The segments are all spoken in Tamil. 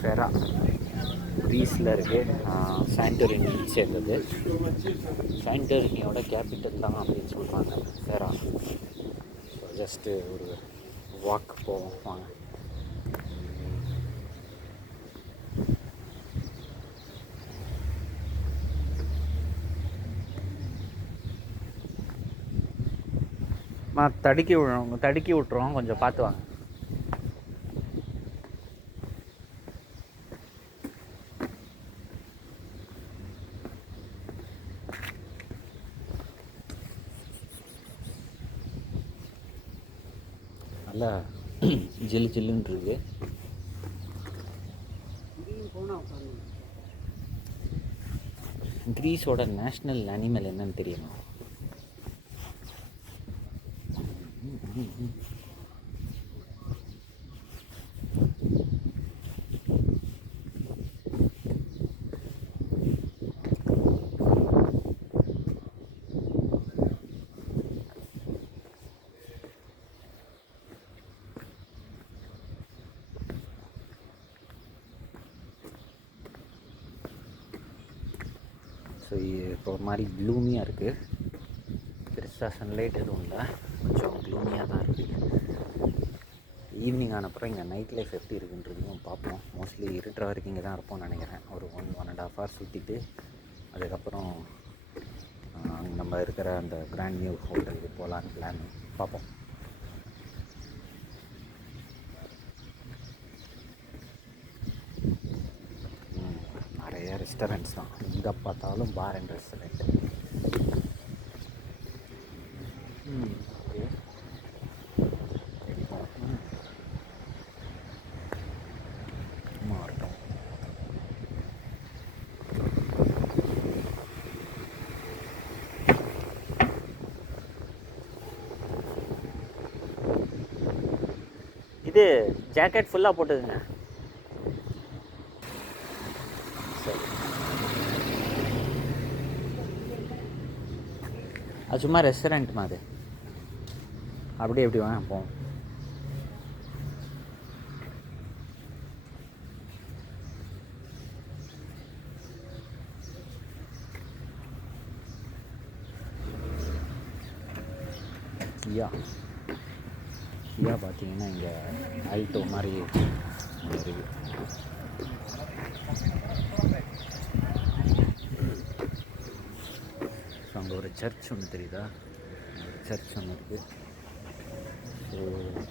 ஃபெரா கிரீஸில் இருக்குது. சாண்டோரினி சேர்ந்தது. சாண்டோரினியோட கேபிட்டல் தான் அப்படின்னு சொல்கிறாங்க ஃபெரா. ஸோ ஜஸ்ட்டு ஒரு வாக் போவோம் வாங்க. தடுக்கி விட்டுருவோம், கொஞ்சம் பார்த்து வாங்க. நல்லா ஜில்லு ஜில்லுன்னு இருக்கு. கிரீஸோட நேஷ்னல் அனிமல் என்னன்னு தெரியுமா? ஸோ இப்போ ஒரு மாதிரி க்ளூமியாக இருக்குது. பெருசாக சன்லைட் எதுவும் இல்லை, கொஞ்சம் க்ளூமியாக தான் இருக்குது. ஈவினிங் ஆனப்புறம் இங்கே நைட் லைஃப் எப்படி இருக்குன்றதையும் பார்ப்போம். மோஸ்ட்லி இருட்டுற வரைக்கும் இங்கே தான் இருப்போம்னு நினைக்கிறேன். ஒரு 1.5 hours சுற்றிட்டு அதுக்கப்புறம் நம்ம இருக்கிற அந்த கிராண்ட் நியூ ஹோட்டலுக்கு போகலான்னு பிளான் பார்ப்போம். நிறைய ரெஸ்டாரண்ட்ஸ் தான், எங்கே பார்த்தாலும் பார் அண்ட் ரெஸ்டாரண்ட். இது ஜாக்கெட் ஃபுல்லாக போட்டுக்குங்க. சரி, அது சும்மா ரெஸ்டாரண்ட் மாதிரி. அப்படியே எப்படி வாங்க போவோம். கியா பார்த்தீங்கன்னா இங்கே ஆல்டோ மாதிரி இருக்குது. ஸோ அங்கே ஒரு சர்ச் ஒன்று தெரியுதா? ஒரு சர்ச் ஒன்று இருக்குது. ஸோ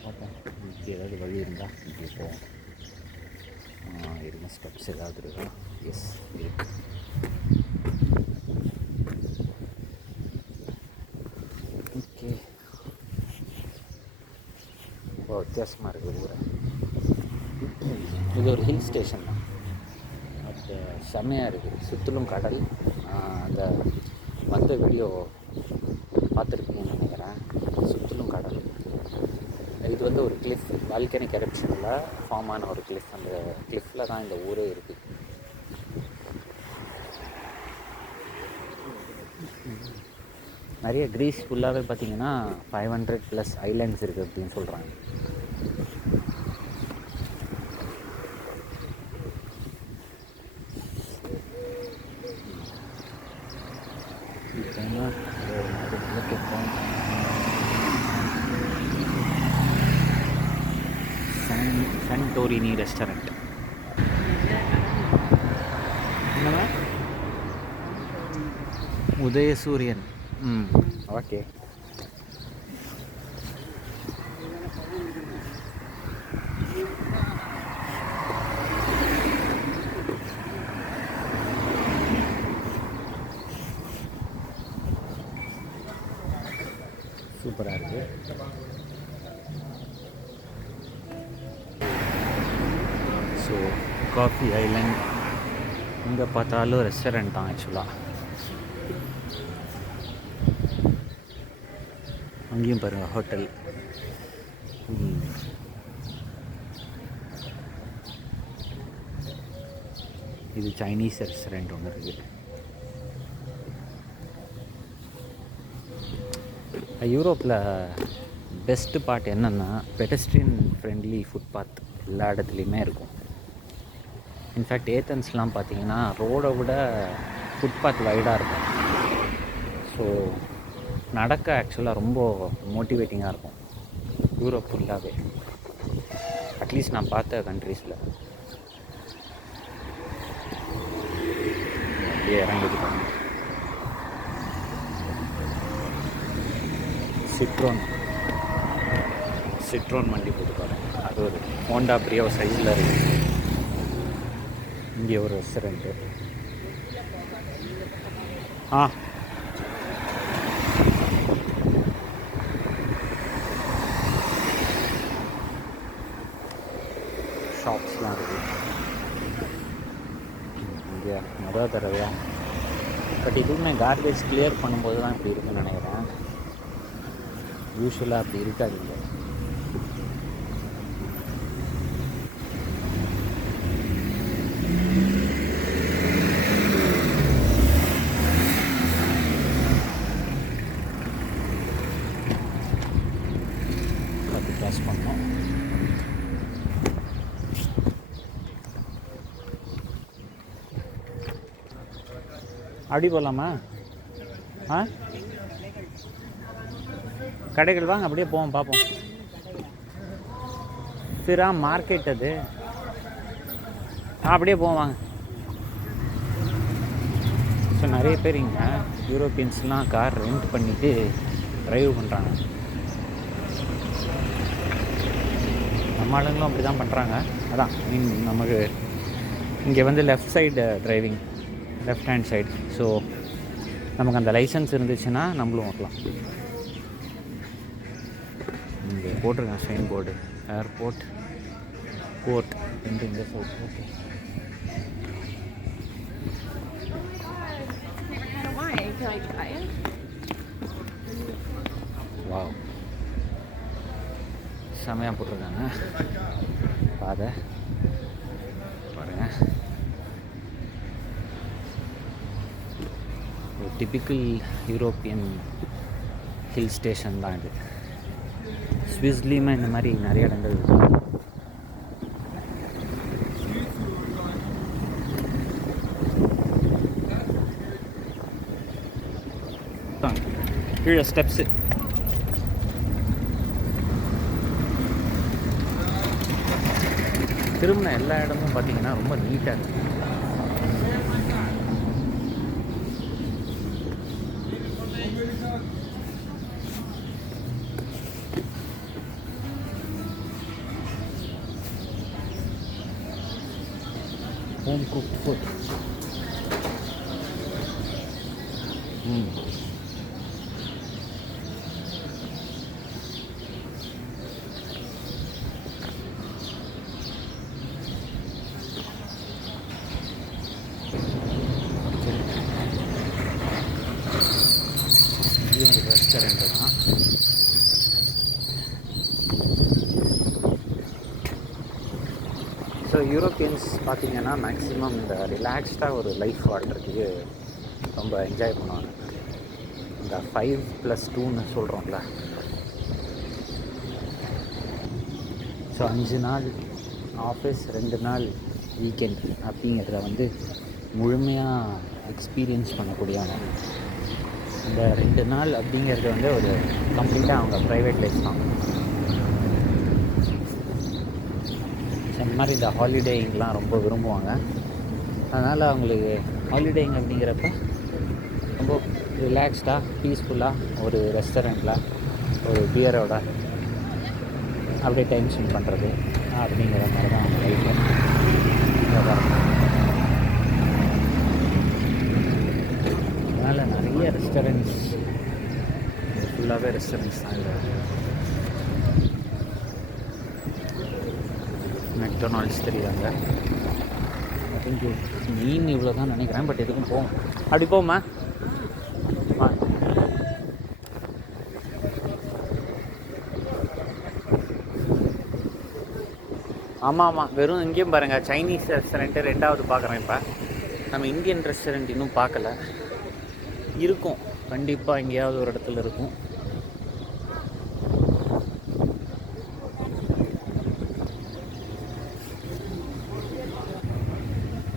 பார்ப்போம், இப்படி ஏதாவது வழி இருந்தால் இப்படி போவோம். இருங்க, ஸ்டெப்ஸ் ஏதாவது இருக்கா? எஸ் இருக்கு. ஓகே, ரொம்ப வித்தியாசமாக இருக்குது ஊரை. இது ஒரு ஹில் ஸ்டேஷன் தான், பட் செம்மையாக இருக்குது. சுற்றிலும் கடல். அந்த மற்ற வீடியோ பார்த்துருப்பீங்கன்னு நினைக்கிறேன். சுற்றிலும் கடல். இது வந்து ஒரு கிளிஃப், வால்கனிக் எரப்ஷனில் ஃபார்ம் ஆன ஒரு கிளிஃப். அந்த கிளிஃபில் தான் இந்த ஊரே இருக்குது. நிறைய கிரீஸ் ஃபுல்லாகவே பார்த்தீங்கன்னா 500+ ஐலாண்ட்ஸ் இருக்குது அப்படின்னு சொல்கிறாங்க. Santorini restaurant. என்னவா? உதயசூரியன். ஓகே. சூப்பராக இருக்குது. ஸோ காஃபி ஐலண்ட், இங்கே பார்த்தாலும் ரெஸ்டாரண்ட் தான் ஆக்சுவலாக. அங்கேயும் பாருங்கள் ஹோட்டல். இது சைனீஸ் ரெஸ்டாரண்ட் ஒன்று இருக்குது. யூரோப்பில் பெஸ்ட்டு பார்ட் என்னென்னா பெடஸ்ட்ரியன் ஃப்ரெண்ட்லி ஃபுட்பாத். எல்லா இடத்துலையுமே இருக்கும். இன்ஃபேக்ட் ஏத்தன்ஸ்லாம் பார்த்தீங்கன்னா ரோடை விட ஃபுட்பாத் வைடாக இருக்கும். ஸோ நடக்க ஆக்சுவலாக ரொம்ப மோட்டிவேட்டிங்காக இருக்கும் யூரோப் ஃபுல்லாகவே, அட்லீஸ்ட் நான் பார்த்த கண்ட்ரீஸில். அப்படியே இறங்குது பாருங்க. சிட்ரோன் வண்டி போட்டு பாருங்க. அது ஒரு ஹோண்டா பிரியோ சைஸில் இருக்குது. இங்கே ஒரு ரெஸ்டாரண்ட்டு. ஷாப்ஸ்லாம் இருக்குது இங்கே முதல் தடவையா. பட் இதுவுமே கார்பேஜ் கிளியர் பண்ணும்போது தான் இப்படி இருக்குன்னு நினைக்கிறேன். யூஸ்வலாக அப்படி இருக்காது இல்லை. அது டெஸ்ட் பண்ணோம். அப்படி போகலாமா? கடைகள் வாங்க, அப்படியே போவோம் பார்ப்போம். சிரா மார்க்கெட் அது. அப்படியே போவோம் வாங்க. ஸோ நிறைய பேர் இங்கே யூரோப்பியன்ஸ்லாம் கார் ரெண்ட் பண்ணிவிட்டு ட்ரைவ் பண்ணுறாங்க. நம்ம ஆளுங்களும் அப்படி தான் பண்ணுறாங்க. அதான் நமக்கு இங்கே வந்து left side driving, left hand side. So நமக்கு அந்த லைசன்ஸ் இருந்துச்சுன்னா நம்மளும் ஓட்டலாம். இங்கே போட்டிருக்கேன் சைன் போர்டு, ஏர்போர்ட், கோர்ட் ரெண்டு இந்த சைடு. ஓகே. வாவ், செமையாக போட்டிருக்காங்க பாதை பாருங்கள். ஒரு டிபிக்கல் யூரோப்பியன் ஹில் ஸ்டேஷன் தான் இது. ஸ்விஸ்லேயுமே இந்த மாதிரி நிறைய இடங்கள் இருக்குது. கீழே ஸ்டெப்ஸு. திரும்பின எல்லா இடமும் பார்த்தீங்கன்னா ரொம்ப நீட்டாக இருக்குது. Home cooked food. இது ஒரு ரெஸ்டாரண்ட்டு தான். ஸோ யூரோப்பியன்ஸ் பார்த்திங்கன்னா மேக்ஸிமம் இந்த ரிலாக்ஸ்டாக ஒரு லைஃப் வாழ்கிறதுக்கு ரொம்ப என்ஜாய் பண்ணுவாங்க. இந்த 5+2ன்னு சொல்கிறோம்ல. ஸோ 5 நாள் ஆஃபீஸ், 2 நாள் வீக்கெண்ட் அப்படிங்கிறத வந்து முழுமையாக எக்ஸ்பீரியன்ஸ் பண்ணக்கூடியவங்க. இந்த 2 நாள் அப்படிங்கிறது வந்து ஒரு கம்ப்ளீட்டாக அவங்க ப்ரைவேட் லைஃப் தான். இந்த மாதிரி இந்த ஹாலிடேயிங்லாம் ரொம்ப விரும்புவாங்க. அதனால் அவங்களுக்கு ஹாலிடேயிங் அப்படிங்கிறப்ப ரொம்ப ரிலாக்ஸ்டாக பீஸ்ஃபுல்லாக ஒரு ரெஸ்டாரண்ட்டில் ஒரு பியரோட அப்படியே டைம் ஸ்பெண்ட் பண்ணுறது அப்படிங்கிற மாதிரி தான் அவங்க லைஃப்பில். அதனால் நிறைய ரெஸ்டாரண்ட்ஸ், ஃபுல்லாகவே ரெஸ்டாரண்ட்ஸ் தான். இல்லை மெக்டொனால்ட்ஸ் தெரியுதாங்க. ஐ திங்க் மீன் இவ்வளோ தான் நினைக்கிறேன். பட் எதுக்கும் போவோம். அப்படி போமா? ஆமாம், வெறும் இங்கேயும் பாருங்கள் சைனீஸ் ரெஸ்டாரண்ட்டு 2வது பார்க்குறேன். இப்போ நம்ம இந்தியன் ரெஸ்டாரண்ட் இன்னும் பார்க்கல. இருக்கும், கண்டிப்பாக எங்கேயாவது ஒரு இடத்துல இருக்கும்.